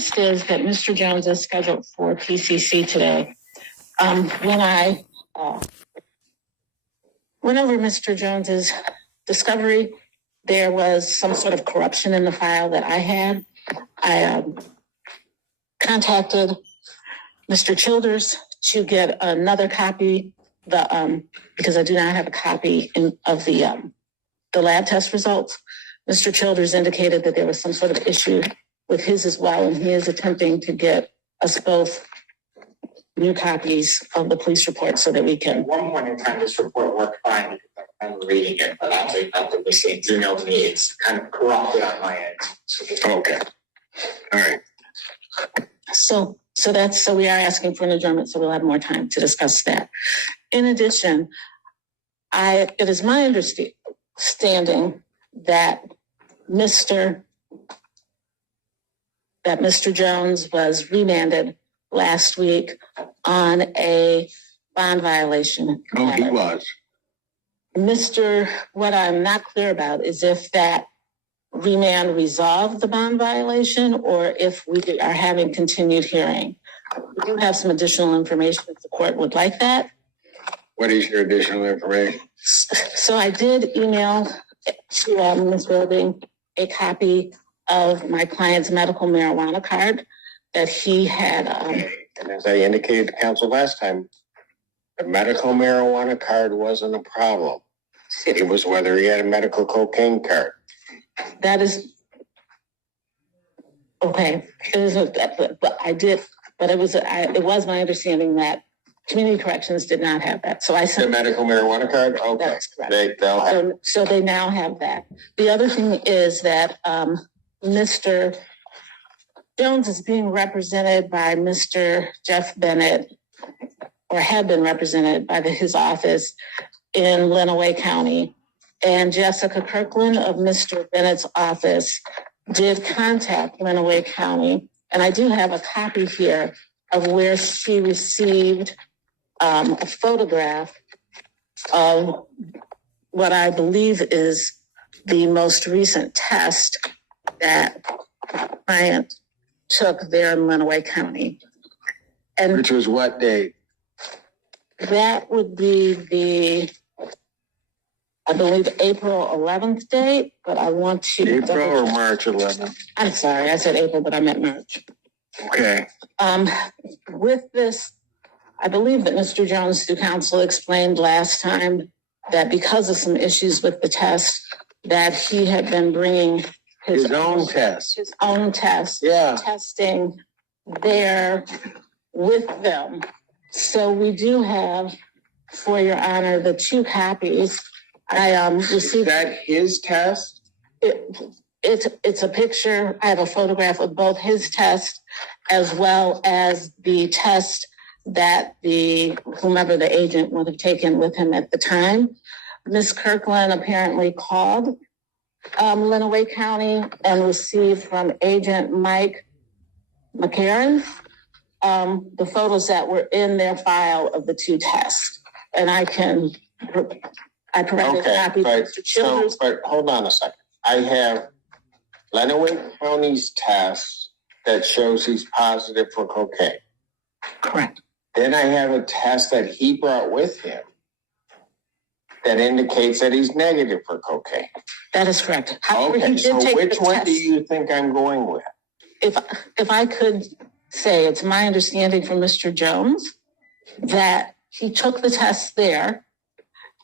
first is that Mr. Jones is scheduled for PCC today. When I went over Mr. Jones's discovery, there was some sort of corruption in the file that I had. I contacted Mr. Childers to get another copy, because I do not have a copy of the lab test results. Mr. Childers indicated that there was some sort of issue with his as well, and he is attempting to get us both new copies of the police report so that we can. At one point in time, this report worked fine because I'm reading it, but after the same email to me, it's kind of corrupted on my end. Okay. All right. So we are asking for an adjournment, so we'll have more time to discuss that. In addition, it is my understanding that Mr. Jones was remanded last week on a bond violation. Oh, he was. What I'm not clear about is if that remand resolved the bond violation or if we are having continued hearing. We do have some additional information if the court would like that. What is your additional information? So I did email to Ms. Wilding a copy of my client's medical marijuana card that he had. And as I indicated to council last time, the medical marijuana card wasn't a problem. It was whether he had a medical cocaine card. That is okay. It was my understanding that community corrections did not have that. So I sent the medical marijuana card. Okay, that's correct. They'll have. So they now have that. The other thing is that Mr. Jones is being represented by Mr. Jeff Bennett, or had been represented by his office in Lenawee County. And Jessica Kirkland of Mr. Bennett's office did contact Lenawee County. And I do have a copy here of where she received a photograph of what I believe is the most recent test that the client took there in Lenawee County. And Which was what date? that would be I believe, April 11th date, but I want to. April or March 11th? I'm sorry, I said April, but I meant March. Okay. With this, I believe that Mr. Jones, through counsel, explained last time that because of some issues with the test, that he had been bringing his own test. His own test. Yeah. Testing there with them. So we do have, for your honor, the two copies. I received. Is that his test? It's a picture. I have a photograph of both his test as well as the test that whomever the agent would have taken with him at the time. Ms. Kirkland apparently called Lenawee County and received from Agent Mike McCarran the photos that were in their file of the two tests. And I provided a copy to Mr. Childers. But hold on a second. I have Lenawee County's test that shows he's positive for cocaine. Correct. Then I have a test that he brought with him that indicates that he's negative for cocaine. That is correct. However, okay, so which one do you think I'm going with? If I could say, it's my understanding from Mr. Jones that he took the test there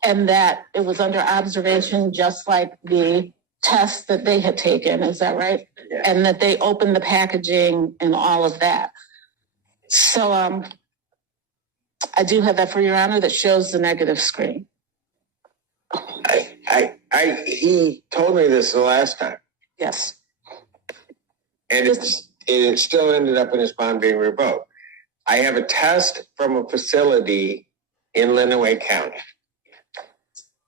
and that it was under observation just like the test that they had taken. Is that right? Yeah. And that they opened the packaging and all of that. So I do have that, for your honor, that shows the negative screen. He told me this the last time. Yes. And it still ended up in his bond being revoked. I have a test from a facility in Lenawee County.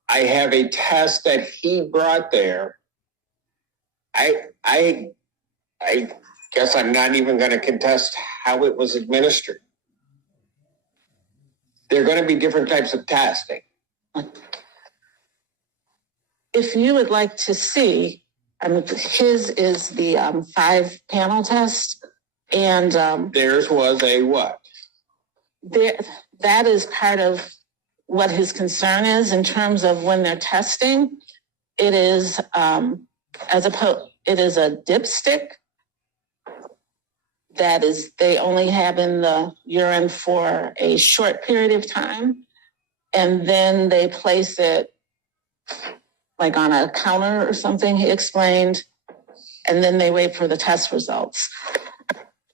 I have a test that he brought there. I guess I'm not even going to contest how it was administered. There are going to be different types of testing. If you would like to see, his is the 5-panel test, And Theirs was a what? that is part of what his concern is in terms of when they're testing. It is it is a dipstick that is they only have in the urine for a short period of time, and then they place it like on a counter or something, he explained, and then they wait for the test results.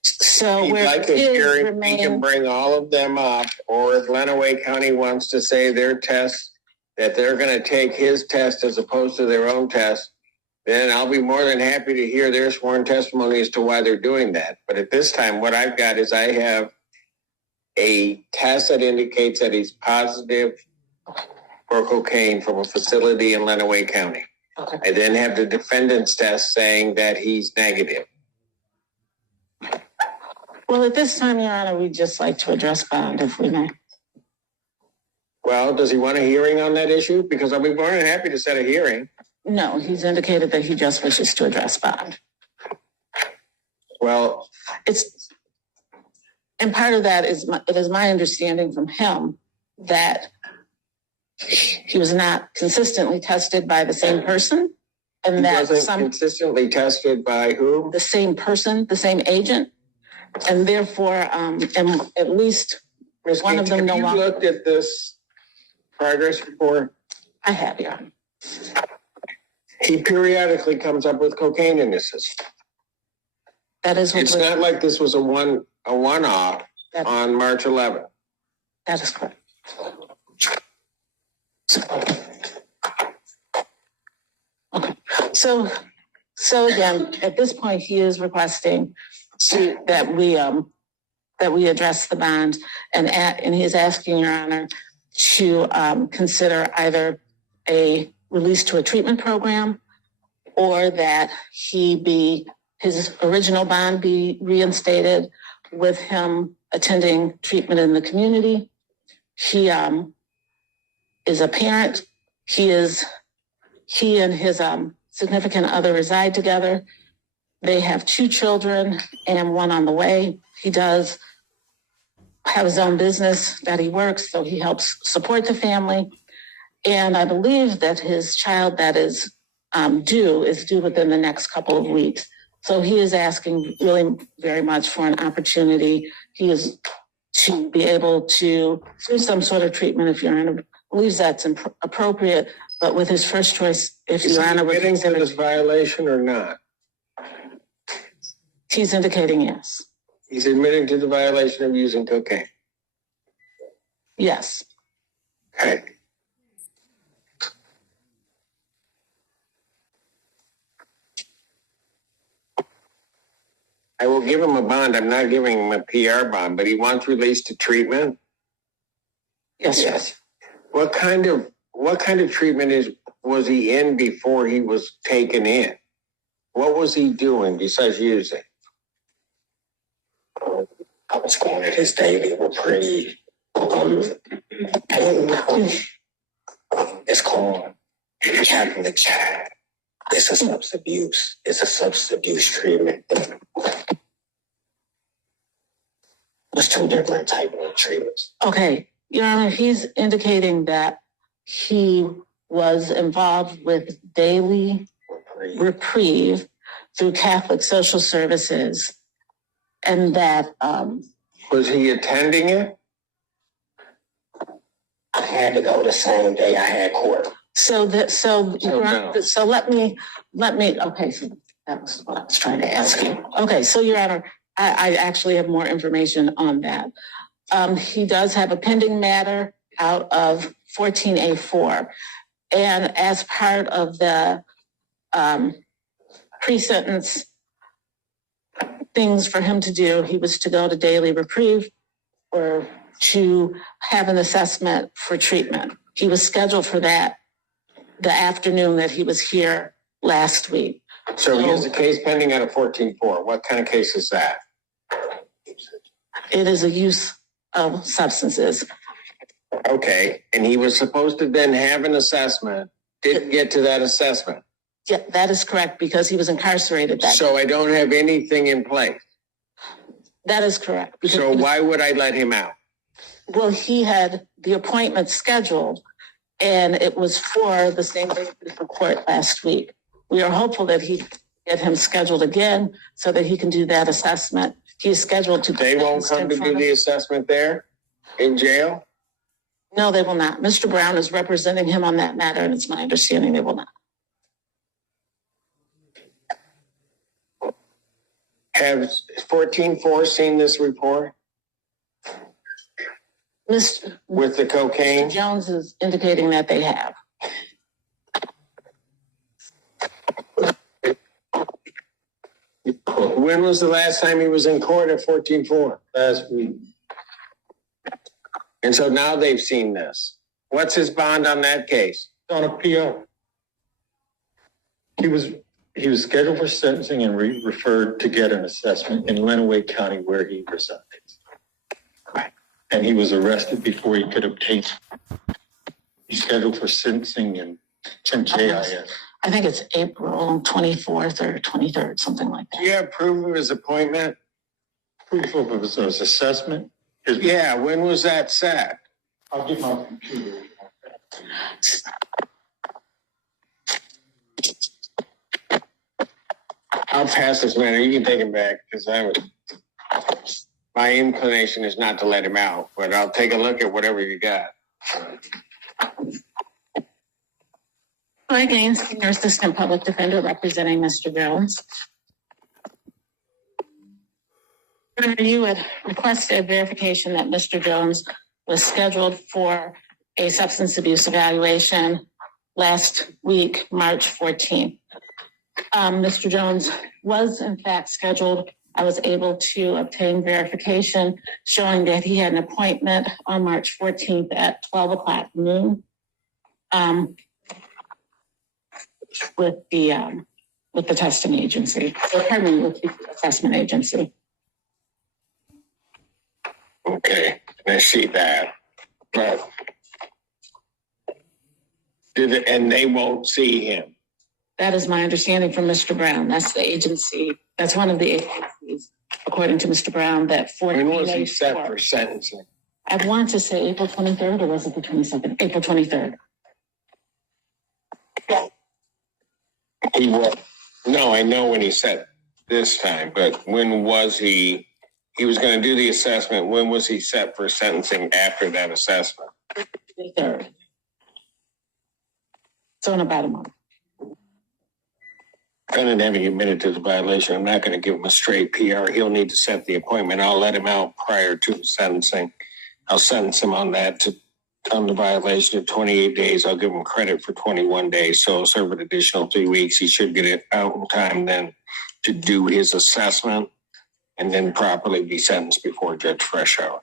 So He'd where like a his hearing, we can bring all of them up, or if Lenawee County wants to say their test, that they're going to take his test as opposed to their own test, then I'll be more than happy to hear their sworn testimony as to why they're doing that. But at this time, what I've got is I have a test that indicates that he's positive for cocaine from a facility in Lenawee County. Okay. I then have the defendant's test saying that he's negative. Well, at this time, Your Honor, we'd just like to address bond, if we may. Well, does he want a hearing on that issue? Because I'll be more than happy to set a hearing. No, he's indicated that he just wishes to address bond. Well, and part of that is it is my understanding from him that he was not consistently tested by the same person, and he that wasn't consistently tested by who? the same person, the same agent, and therefore, and at least one of them no longer. Have you looked at this progress report? I have, Your Honor. He periodically comes up with cocaine in his system. That is what It's not like this was a one-off on March 11th. That is correct. Okay. So again, at this point, he is requesting that we address the bond, and he is asking, Your Honor, to consider either a release to a treatment program, or that his original bond be reinstated with him attending treatment in the community. He is a parent. He and his significant other reside together. They have 2 children and 1 on the way. He does have his own business that he works, so he helps support the family. And I believe that his child that is due within the next couple of weeks. So he is asking really very much for an opportunity. He is to be able to do some sort of treatment if Your Honor believes that's appropriate. But with his first choice, if Your Honor would consider this violation or not? He's indicating yes. He's admitting to the violation of using cocaine. Yes. Okay. I will give him a bond. I'm not giving him a PR bond, but he wants released to treatment. Yes. What kind of treatment was he in before he was taken in? What was he doing besides using? I was going at his daily reprieve. It's called Catholic Child. It's a substance abuse. It's a substance abuse treatment. There's 2 different types of treatments. Okay, Your Honor, he's indicating that he was involved with daily reprieve through Catholic Social Services, and that was he attending it? I had to go the same day I had court. So let me. Okay, so that was what I was trying to ask you. Okay, so Your Honor, I actually have more information on that. He does have a pending matter out of 14A4, and as part of the pre-sentence things for him to do, he was to go to daily reprieve or to have an assessment for treatment. He was scheduled for that the afternoon that he was here last week. So he has a case pending out of 14-4. What kind of case is that? It is a use of substances. Okay, and he was supposed to then have an assessment, didn't get to that assessment. Yeah, that is correct, because he was incarcerated that So I don't have anything in place. That is correct. because So he was- why would I let him out? Well, he had the appointment scheduled, and it was for the same day for court last week. We are hopeful that he can get him scheduled again so that he can do that assessment. He's scheduled to. They won't come to do the assessment there in jail? No, they will not. Mr. Brown is representing him on that matter, and it's my understanding they will not. Have 14-4 seen this report Mr. with the cocaine? Jones is indicating that they have. When was the last time he was in court at 14-4? Last week. And so now they've seen this. What's his bond on that case? On appeal. He was scheduled for sentencing and referred to get an assessment in Lenawee County where he resides. Correct. And he was arrested before he could obtain. He's scheduled for sentencing in JIS. I think it's April 24th or 23rd, something like Do that. you have proof of his appointment? Proof of his assessment. Yeah, when was that set? I'll get my computer. I'll pass this matter. You can take him back because my inclination is not to let him out, but I'll take a look at whatever you got. Joy Gaines, Senior Assistant Public Defender representing Mr. Jones. You had requested verification that Mr. Jones was scheduled for a substance abuse evaluation last week, March 14th. Mr. Jones was in fact scheduled. I was able to obtain verification showing that he had an appointment on March 14th at 12 o'clock noon. With the testing agency, with the assessment agency. Okay, I see that. But and they won't see him. That is my understanding from Mr. Brown. That's the agency. That's one of the agencies, according to Mr. Brown, that When was he set for sentencing? I want to say April 23rd, or was it the 22nd? April 23rd. He was. No, I know when he set this time, but when was he? He was going to do the assessment. When was he set for sentencing after that assessment? 23rd. So in about a month. Other than having admitted to the violation, I'm not going to give him a straight PR. He'll need to set the appointment. I'll let him out prior to the sentencing. I'll sentence him on that on the violation of 28 days. I'll give him credit for 21 days. So he'll serve an additional 3 weeks. He should get it out in time then to do his assessment and then properly be sentenced before Judge Freshour.